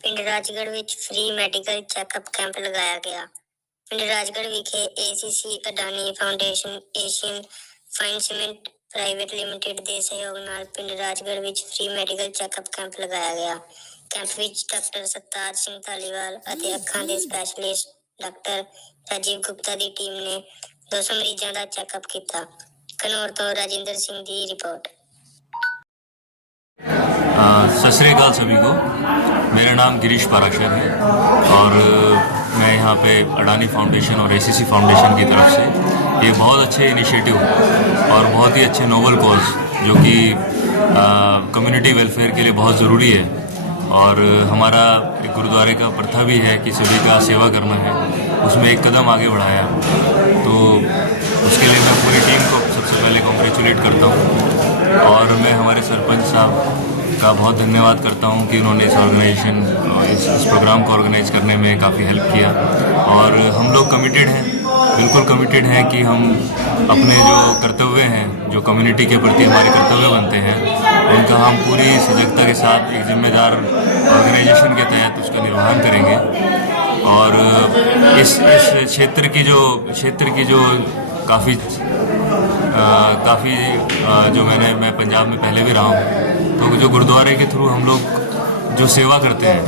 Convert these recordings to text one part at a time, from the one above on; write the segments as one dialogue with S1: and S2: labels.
S1: ਪਿੰਡ ਰਾਜਗੜ੍ਹ ਵਿੱਚ free medical checkup camp ਲਗਾਇਆ ਗਿਆ ਪਿੰਡ ਰਾਜਗੜ੍ਹ ਵਿਖੇ ACC Adani foundation Asian fine cement private limited ਦੇ ਸਹਿਯੋਗ ਨਾਲ ਪਿੰਡ ਰਾਜਗੜ੍ਹ ਵਿੱਚ ਫ੍ਰੀ ਮੈਡੀਕਲ ਚੈੱਕਅਪ ਕੈਂਪ ਲਗਾਇਆ ਗਿਆ ਕੈਂਪ ਵਿੱਚ ਡਾਕਟਰ ਸਤਤਾਜ ਸਿੰਘ ਧਾਲੀਵਾਲ ਅਤੇ ਅੱਖਾਂ ਦੇ ਸਪੈਸ਼ਲਿਸਟ ਡਾਕਟਰ ਰਾਜੀਵ ਗੁਪਤਾ ਦੀ ਟੀਮ ਨੇ 200 ਮਰੀਜ਼ਾਂ ਦਾ ਚੈੱਕਅਪ ਕੀਤਾ ਕਨੌਰ तो राजेंद्र सिंह की
S2: रिपोर्ट। सत श्रीकाल सभी को। मेरा नाम गिरीश पाराशर है और मैं यहाँ पे अडानी फाउंडेशन और एसीसी फाउंडेशन की तरफ़ से ये बहुत अच्छे इनिशिएटिव और बहुत ही अच्छे नोबल कॉज जो कि कम्युनिटी वेलफेयर के लिए बहुत ज़रूरी है। और हमारा गुरुद्वारे का प्रथा भी है कि सभी का सेवा करना है, उसमें एक कदम आगे बढ़ाया। कॉन्ग्रेचुलेट करता हूँ। और मैं हमारे सरपंच साहब का बहुत धन्यवाद करता हूँ कि उन्होंने इस ऑर्गेनाइजेशन इस, इस प्रोग्राम को ऑर्गेनाइज करने में काफ़ी हेल्प किया। और हम लोग कमिटेड हैं बिल्कुल कमिटेड हैं कि हम अपने जो कर्तव्य हैं जो कम्युनिटी के प्रति हमारे कर्तव्य बनते हैं उनका हम पूरी सजगता के साथ एक जिम्मेदार ऑर्गेनाइजेशन के तहत उसका निर्वहन करेंगे। और इस इस क्षेत्र की जो क्षेत्र की जो काफ़ी काफ़ी जो मैंने, मैं पंजाब में पहले भी रहा हूँ तो जो गुरुद्वारे के थ्रू हम लोग जो सेवा करते हैं,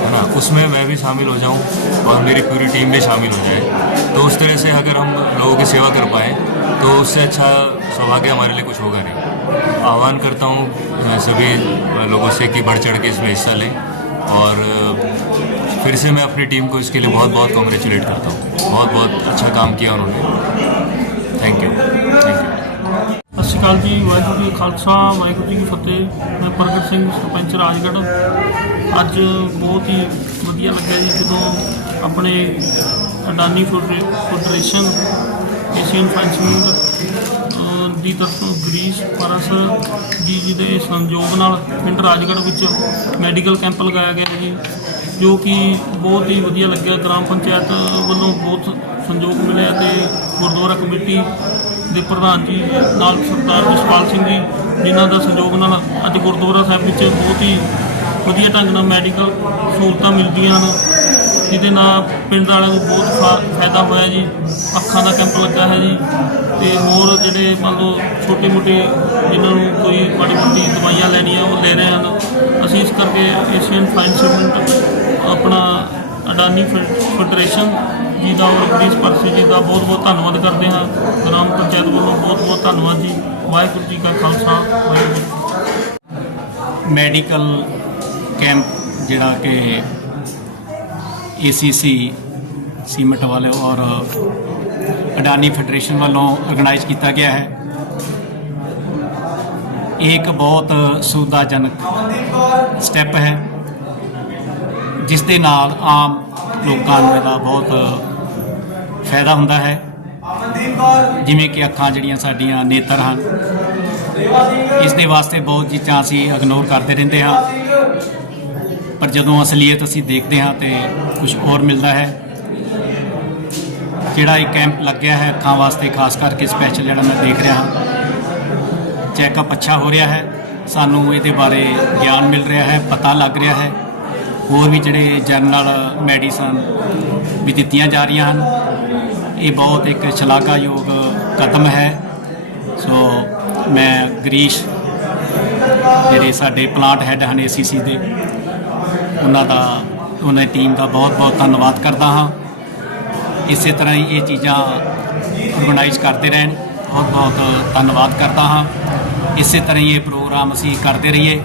S2: है ना, उसमें मैं भी शामिल हो जाऊँ और मेरी पूरी टीम भी शामिल हो जाए तो उस तरह से अगर हम लोगों की सेवा कर पाए तो उससे अच्छा सौभाग्य हमारे लिए कुछ होगा नहीं। आह्वान करता हूँ सभी लोगों से कि बढ़ चढ़ के इसमें हिस्सा लें और फिर से मैं अपनी टीम को इसके लिए बहुत बहुत कॉन्ग्रेचुलेट करता हूँ। बहुत बहुत अच्छा काम किया उन्होंने। थैंक यू
S3: ਸਤਿ ਸ਼੍ਰੀ ਅਕਾਲ ਜੀ, ਵਾਹਿਗੁਰੂ ਜੀ ਖਾਲਸਾ, ਵਾਹਿਗੁਰੂ ਜੀ ਕੀ ਫਤਿਹ। ਮੈਂ ਪ੍ਰਗਟ ਸਿੰਘ, ਸਰਪੰਚ ਰਾਜਗੜ੍ਹ। ਅੱਜ ਬਹੁਤ ਹੀ ਵਧੀਆ ਲੱਗਿਆ ਜੀ, ਜਦੋਂ ਆਪਣੇ Adani federation- federation, Asian fencing ਦੀ ਤਰਫੋਂ ਗਰੀਸ਼ ਪਰਸ ਜੀ ਜੀ ਦੇ ਸੰਯੋਗ ਨਾਲ ਪਿੰਡ ਰਾਜਗੜ੍ਹ ਵਿੱਚ ਮੈਡੀਕਲ ਕੈਂਪ ਲਗਾਇਆ ਗਿਆ ਜੀ, ਜੋ ਕਿ ਬਹੁਤ ਹੀ ਵਧੀਆ ਲੱਗਿਆ। ਗ੍ਰਾਮ ਪੰਚਾਇਤ ਵੱਲੋਂ ਬਹੁਤ ਸੰਯੋਗ ਮਿਲਿਆ ਤੇ ਗੁਰਦੁਆਰਾ ਕਮੇਟੀ ਦੇ ਪ੍ਰਧਾਨ ਜੀ ਨਾਲ ਸਰਦਾਰ ਜਸਪਾਲ ਸਿੰਘ ਜੀ, ਜਿਨ੍ਹਾਂ ਦਾ ਸਹਿਯੋਗ ਨਾਲ ਅੱਜ ਗੁਰਦੁਆਰਾ ਸਾਹਿਬ ਵਿੱਚ ਬਹੁਤ ਹੀ ਵਧੀਆ ਢੰਗ ਨਾਲ ਮੈਡੀਕਲ ਸਹੂਲਤਾਂ ਮਿਲਦੀਆਂ ਹਨ, ਜਿਹਦੇ ਨਾਲ ਪਿੰਡ ਵਾਲਿਆਂ ਨੂੰ ਬਹੁਤ ਫਾ- ਫਾਇਦਾ ਹੋਇਆ ਜੀ, ਅੱਖਾਂ ਦਾ ਕੈਂਪ ਲੱਗਾ ਹੈ ਜੀ, ਤੇ ਹੋਰ ਜਿਹੜੇ ਮੰਨ ਲਓ ਛੋਟੇ ਮੋਟੇ ਜਿਨ੍ਹਾਂ ਨੂੰ ਕੋਈ ਮਾੜੀ ਮੋਟੀ ਦਵਾਈਆਂ ਲੈਣੀਆਂ, ਉਹ ਲੈ ਰਹੇ ਹਨ। ਅਸੀਂ ਇਸ ਕਰਕੇ ਏਸ਼ੀਅਨ ਫਾਈਨ ਸੀਮੈਂਟ ਆਪਣਾ ਅਡਾਨੀ ਫੈ- ਫੈਡਰੇਸ਼ਨ ਜੀ ਦਾ ਔਰ ਗ੍ਰੀਸ ਪਰਸੀ ਜੀ ਦਾ ਬਹੁਤ ਬਹੁਤ ਧੰਨਵਾਦ ਕਰਦੇ ਹਾਂ। ਗ੍ਰਾਮ ਬਹੁਤ ਧੰਨਵਾਦ ਜੀ। ਵਾਹਿਗੁਰੂ ਜੀ ਕਾ ਖਾਲਸਾ, ਵਾਹਿਗੁਰੂ
S4: ਮੈਡੀਕਲ ਕੈਂਪ ਜਿਹੜਾ ਕਿ ACC ਸੀਮਟ ਵਾਲੇ ਔਰ ਅਡਾਨੀ ਫੈਡਰੇਸ਼ਨ ਵੱਲੋਂ ਆਰਗੇਨਾਈਜ਼ ਕੀਤਾ ਗਿਆ ਹੈ। ਇਹ ਇੱਕ ਬਹੁਤ ਸੁਵਿਧਾਜਨਕ ਸਟੈਪ ਹੈ, ਜਿਸ ਦੇ ਨਾਲ ਆਮ ਲੋਕਾਂ ਨੂੰ ਇਹਦਾ ਬਹੁਤ ਫਾਇਦਾ ਹੁੰਦਾ ਹੈ। ਜਿਵੇਂ ਕਿ ਅੱਖਾਂ ਜਿਹੜੀਆਂ ਸਾਡੀਆਂ ਨੇਤਰ ਹਨ ਇਸ ਦੇ ਵਾਸਤੇ ਬਹੁਤ ਚੀਜ਼ਾਂ ਅਸੀਂ ਇਗਨੋਰ ਕਰਦੇ ਰਹਿੰਦੇ ਹਾਂ। ਪਰ ਜਦੋਂ ਅਸਲੀਅਤ ਅਸੀਂ ਦੇਖਦੇ ਹਾਂ ਤੇ ਕੁਝ ਹੋਰ ਮਿਲਦਾ ਹੈ, ਜਿਹੜਾ ਇਹ ਕੈਂਪ ਲੱਗਿਆ ਹੈ ਅੱਖਾਂ ਵਾਸਤੇ, ਖਾਸ ਕਰਕੇ ਸਪੈਸ਼ਲ ਜਿਹੜਾ ਮੈਂ ਦੇਖ ਰਿਹਾ ਹਾਂ। ਚੈੱਕਅਪ ਅੱਛਾ ਹੋ ਰਿਹਾ ਹੈ, ਸਾਨੂੰ ਇਹਦੇ ਬਾਰੇ ਗਿਆਨ ਮਿਲ ਰਿਹਾ ਹੈ, ਪਤਾ ਲੱਗ ਰਿਹਾ ਹੈ। ਹੋਰ ਵੀ ਜਿਹੜੇ ਜਨਰਲ ਮੈਡੀਸਨ ਵੀ ਦਿੱਤੀਆਂ ਜਾ ਰਹੀਆਂ ਹਨ। ਇਹ ਬਹੁਤ ਇੱਕ ਸ਼ਲਾਘਾਯੋਗ ਕਦਮ ਹੈ। ਸੋ ਮੈਂ ਗਰੀਸ਼ ਜਿਹੜੇ ਸਾਡੇ ਪਲਾਂਟ ਹੈਡ ਹਨ ਏਸੀਸੀ ਦੇ, ਉਹਨਾਂ ਦਾ, ਉਹਨਾਂ ਦੀ ਟੀਮ ਦਾ ਬਹੁਤ ਬਹੁਤ ਧੰਨਵਾਦ ਕਰਦਾ ਹਾਂ। ਇਸੇ ਤਰ੍ਹਾਂ ਹੀ ਇਹ ਚੀਜ਼ਾਂ ਆਰਗੇਨਾਈਜ਼ ਕਰਦੇ ਰਹਿਣ। ਬਹੁਤ ਬਹੁਤ ਧੰਨਵਾਦ ਕਰਦਾ ਹਾਂ। ਇਸੇ ਤਰ੍ਹਾਂ ਹੀ ਇਹ ਪ੍ਰੋਗਰਾਮ ਅਸੀਂ ਕਰਦੇ ਰਹੀਏ।